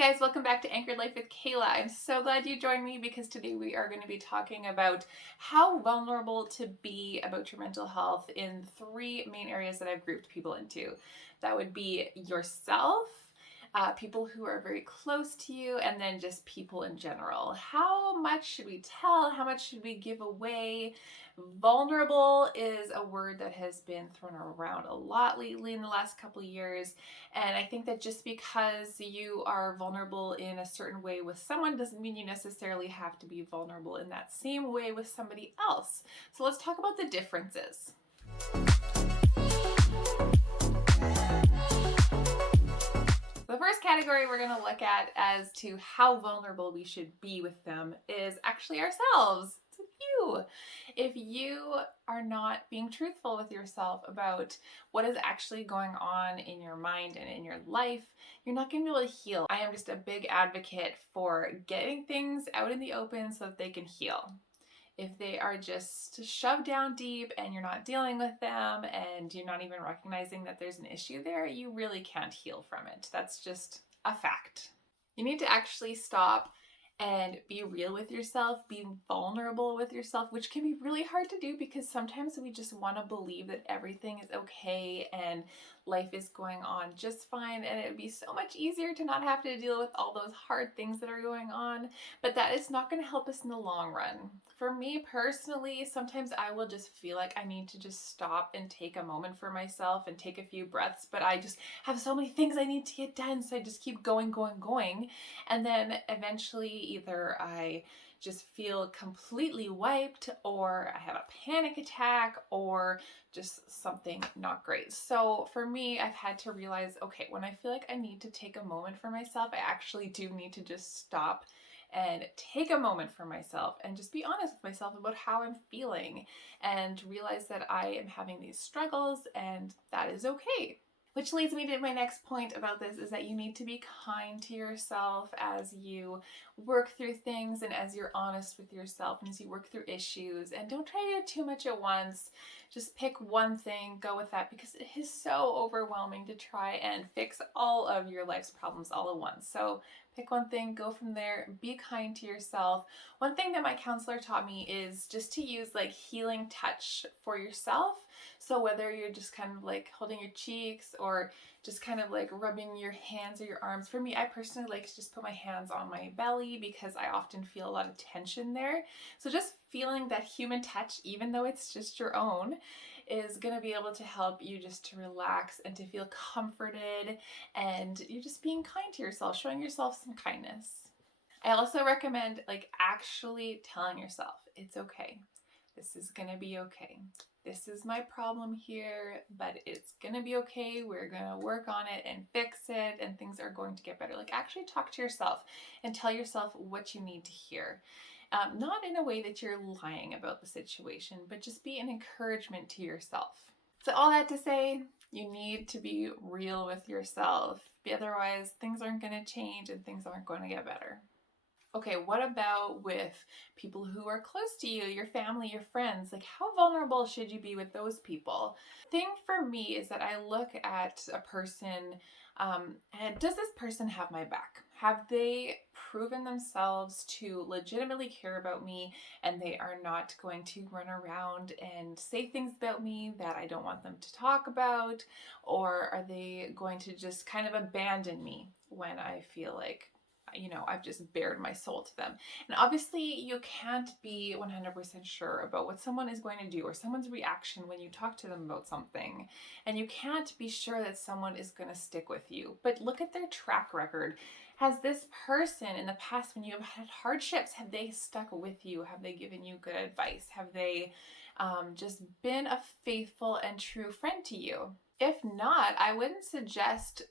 Hey guys, welcome back to Anchored Life with Kayla. I'm so glad you joined me because today we are going to be talking about how vulnerable to be about your mental health in three main areas that I've grouped people into. That would be yourself, people who are very close to you, and then just people in general. How much should we tell? How much should we give away? Vulnerable is a word that has been thrown around a lot lately in the last couple of years. And I think that just because you are vulnerable in a certain way with someone doesn't mean you necessarily have to be vulnerable in that same way with somebody else. So let's talk about the differences. The first category we're going to look at as to how vulnerable we should be with them is actually ourselves. It's you. If you are not being truthful with yourself about what is actually going on in your mind and in your life, you're not going to be able to heal. I am just a big advocate for getting things out in the open so that they can heal. If they are just shoved down deep and you're not dealing with them and you're not even recognizing that there's an issue there, you really can't heal from it. That's just a fact. You need to actually stop and be real with yourself, be vulnerable with yourself, which can be really hard to do because sometimes we just want to believe that everything is okay and life is going on just fine, and it would be so much easier to not have to deal with all those hard things that are going on, but that is not going to help us in the long run. For me personally, sometimes I will just feel like I need to just stop and take a moment for myself and take a few breaths, but I just have so many things I need to get done, so I just keep going. And then eventually either I just feel completely wiped, or I have a panic attack, or just something not great. So for me, I've had to realize, okay, when I feel like I need to take a moment for myself, I actually do need to just stop and take a moment for myself and just be honest with myself about how I'm feeling and realize that I am having these struggles and that is okay. Which leads me to my next point about this, is that you need to be kind to yourself as you work through things and as you're honest with yourself and as you work through issues. And don't try to do too much at once. Just pick one thing, go with that, because it is so overwhelming to try and fix all of your life's problems all at once. So pick one thing, go from there, be kind to yourself. One thing that my counselor taught me is just to use like healing touch for yourself. So whether you're just kind of like holding your cheeks or just kind of like rubbing your hands or your arms. For me, I personally like to just put my hands on my belly because I often feel a lot of tension there. So just feeling that human touch, even though it's just your own, is going to be able to help you just to relax and to feel comforted, and you're just being kind to yourself, showing yourself some kindness. I also recommend like actually telling yourself it's okay. This is going to be okay. This is my problem here, but it's going to be okay. We're going to work on it and fix it, and things are going to get better. Like actually talk to yourself and tell yourself what you need to hear. Not in a way that you're lying about the situation, but just be an encouragement to yourself. So all that to say, you need to be real with yourself. Otherwise, things aren't going to change and things aren't going to get better. Okay, what about with people who are close to you, your family, your friends? Like, how vulnerable should you be with those people? The thing for me is that I look at a person, and does this person have my back? Have they proven themselves to legitimately care about me, and they are not going to run around and say things about me that I don't want them to talk about? Or are they going to just kind of abandon me when I feel like, I've just bared my soul to them? And obviously you can't be 100% sure about what someone is going to do or someone's reaction when you talk to them about something. And you can't be sure that someone is going to stick with you. But look at their track record. Has this person in the past, when you have had hardships, have they stuck with you? Have they given you good advice? Have they just been a faithful and true friend to you? If not, I wouldn't suggest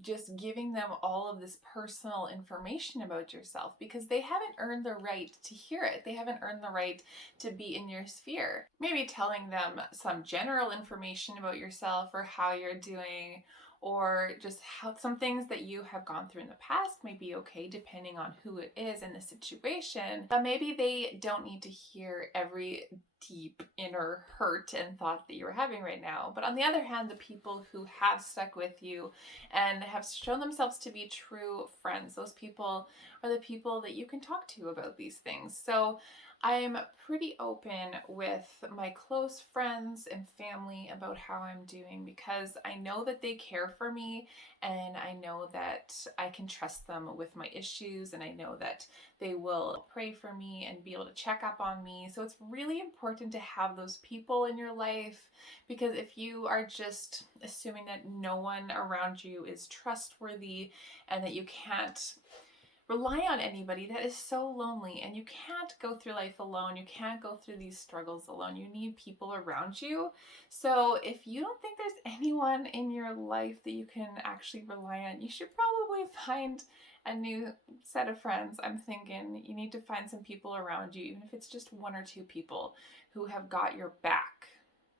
just giving them all of this personal information about yourself, because they haven't earned the right to hear it. They haven't earned the right to be in your sphere. Maybe telling them some general information about yourself or how you're doing, or just how some things that you have gone through in the past may be okay depending on who it is in the situation, but maybe they don't need to hear every deep inner hurt and thought that you're having right now. But on the other hand, the people who have stuck with you and have shown themselves to be true friends, those people are the people that you can talk to about these things. So I'm pretty open with my close friends and family about how I'm doing because I know that they care for me, and I know that I can trust them with my issues, and I know that they will pray for me and be able to check up on me. So it's really important to have those people in your life, because if you are just assuming that no one around you is trustworthy and that you can't rely on anybody, that is so lonely, and you can't go through life alone. You can't go through these struggles alone. You need people around you. So if you don't think there's anyone in your life that you can actually rely on, you should probably find a new set of friends. I'm thinking you need to find some people around you, even if it's just one or two people who have got your back.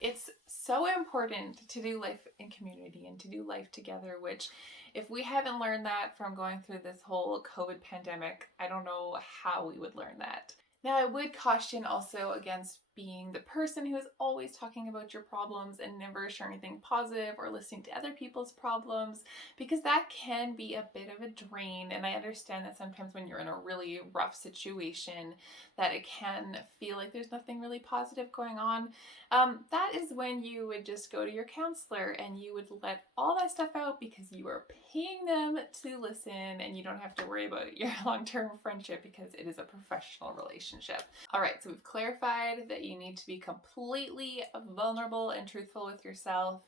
It's so important to do life in community and to do life together, which if we haven't learned that from going through this whole COVID pandemic, I don't know how we would learn that. Now, I would caution also against being the person who is always talking about your problems and never sharing anything positive or listening to other people's problems, because that can be a bit of a drain. And I understand that sometimes when you're in a really rough situation, that it can feel like there's nothing really positive going on. That is when you would just go to your counselor and you would let all that stuff out, because you are paying them to listen, and you don't have to worry about your long-term friendship because it is a professional relationship. All right, so we've clarified that you need to be completely vulnerable and truthful with yourself,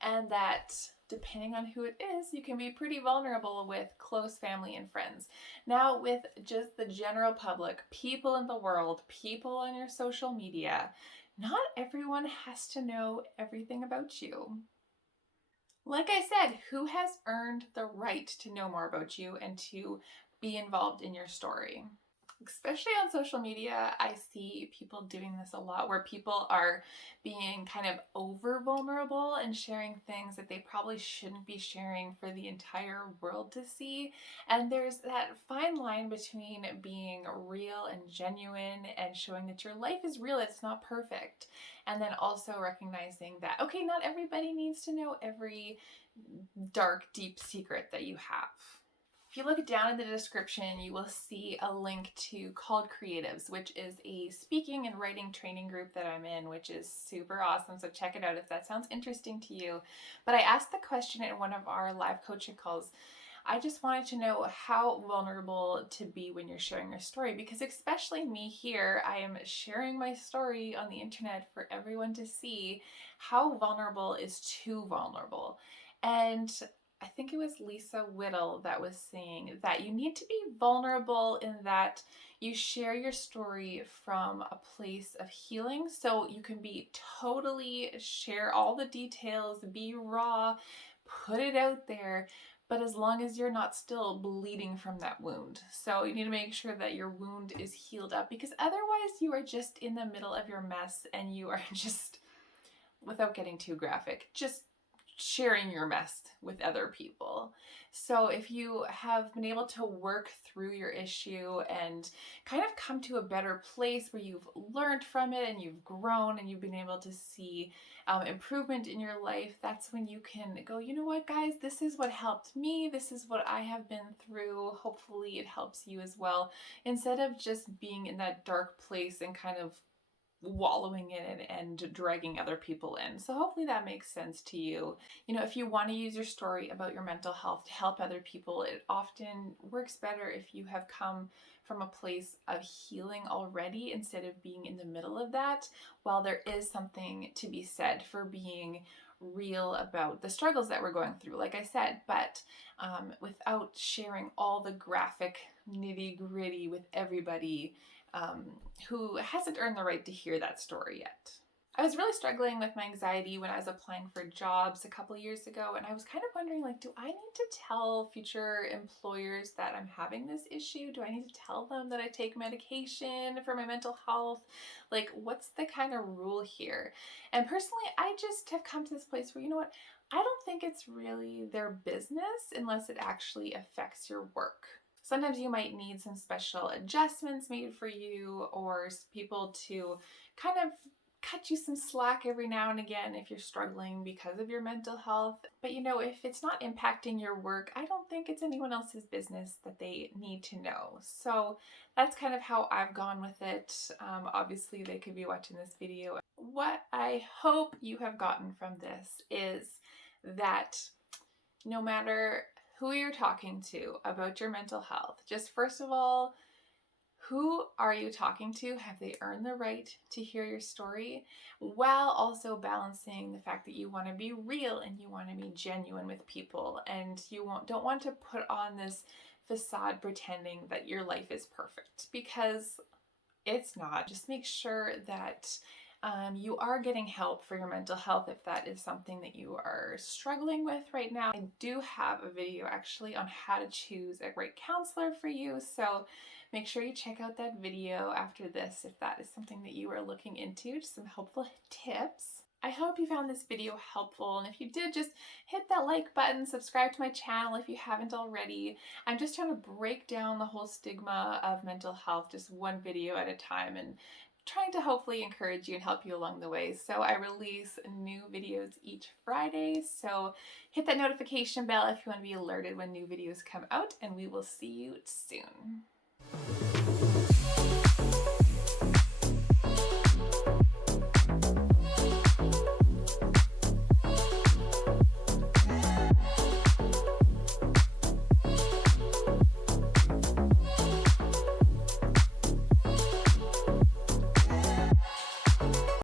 and that depending on who it is, you can be pretty vulnerable with close family and friends. Now, with just the general public, people in the world, people on your social media, not everyone has to know everything about you. Like I said, who has earned the right to know more about you and to be involved in your story? Especially on social media, I see people doing this a lot, where people are being kind of over vulnerable and sharing things that they probably shouldn't be sharing for the entire world to see. And there's that fine line between being real and genuine and showing that your life is real, it's not perfect. And then also recognizing that, okay, not everybody needs to know every dark, deep secret that you have. If you look down in the description, you will see a link to Called Creatives, which is a speaking and writing training group that I'm in, which is super awesome. So check it out if that sounds interesting to you. But I asked the question in one of our live coaching calls. I just wanted to know how vulnerable to be when you're sharing your story, because especially me here, I am sharing my story on the internet for everyone to see. How vulnerable is too vulnerable? And I think it was Lisa Whittle that was saying that you need to be vulnerable in that you share your story from a place of healing. So you can be totally share all the details, be raw, put it out there, but as long as you're not still bleeding from that wound. So you need to make sure that your wound is healed up, because otherwise you are just in the middle of your mess and you are just, without getting too graphic, just sharing your mess with other people. So if you have been able to work through your issue and kind of come to a better place where you've learned from it and you've grown and you've been able to see improvement in your life, that's when you can go, you know what, guys, this is what helped me. This is what I have been through. Hopefully it helps you as well, instead of just being in that dark place and kind of wallowing in it and dragging other people in. So hopefully that makes sense to you. You know, if you want to use your story about your mental health to help other people, it often works better if you have come from a place of healing already, instead of being in the middle of that. While there is something to be said for being real about the struggles that we're going through, like I said, but without sharing all the graphic nitty gritty with everybody who hasn't earned the right to hear that story yet. I was really struggling with my anxiety when I was applying for jobs a couple years ago, and I was kind of wondering, like, do I need to tell future employers that I'm having this issue? Do I need to tell them that I take medication for my mental health? Like, what's the kind of rule here? And personally, I just have come to this place where, you know what, I don't think it's really their business unless it actually affects your work. Sometimes you might need some special adjustments made for you, or people to kind of cut you some slack every now and again if you're struggling because of your mental health. But you know, if it's not impacting your work, I don't think it's anyone else's business that they need to know. So that's kind of how I've gone with it. Obviously, they could be watching this video. What I hope you have gotten from this is that no matter who you're talking to about your mental health, just first of all, who are you talking to? Have they earned the right to hear your story? While also balancing the fact that you want to be real and you want to be genuine with people, and you don't want to put on this facade pretending that your life is perfect, because it's not. Just make sure that you are getting help for your mental health if that is something that you are struggling with right now. I do have a video actually on how to choose a great counselor for you, so make sure you check out that video after this if that is something that you are looking into. Just some helpful tips. I hope you found this video helpful, and if you did, just hit that like button, subscribe to my channel if you haven't already. I'm just trying to break down the whole stigma of mental health just one video at a time, and trying to hopefully encourage you and help you along the way. So I release new videos each Friday, so hit that notification bell if you want to be alerted when new videos come out, and we will see you soon.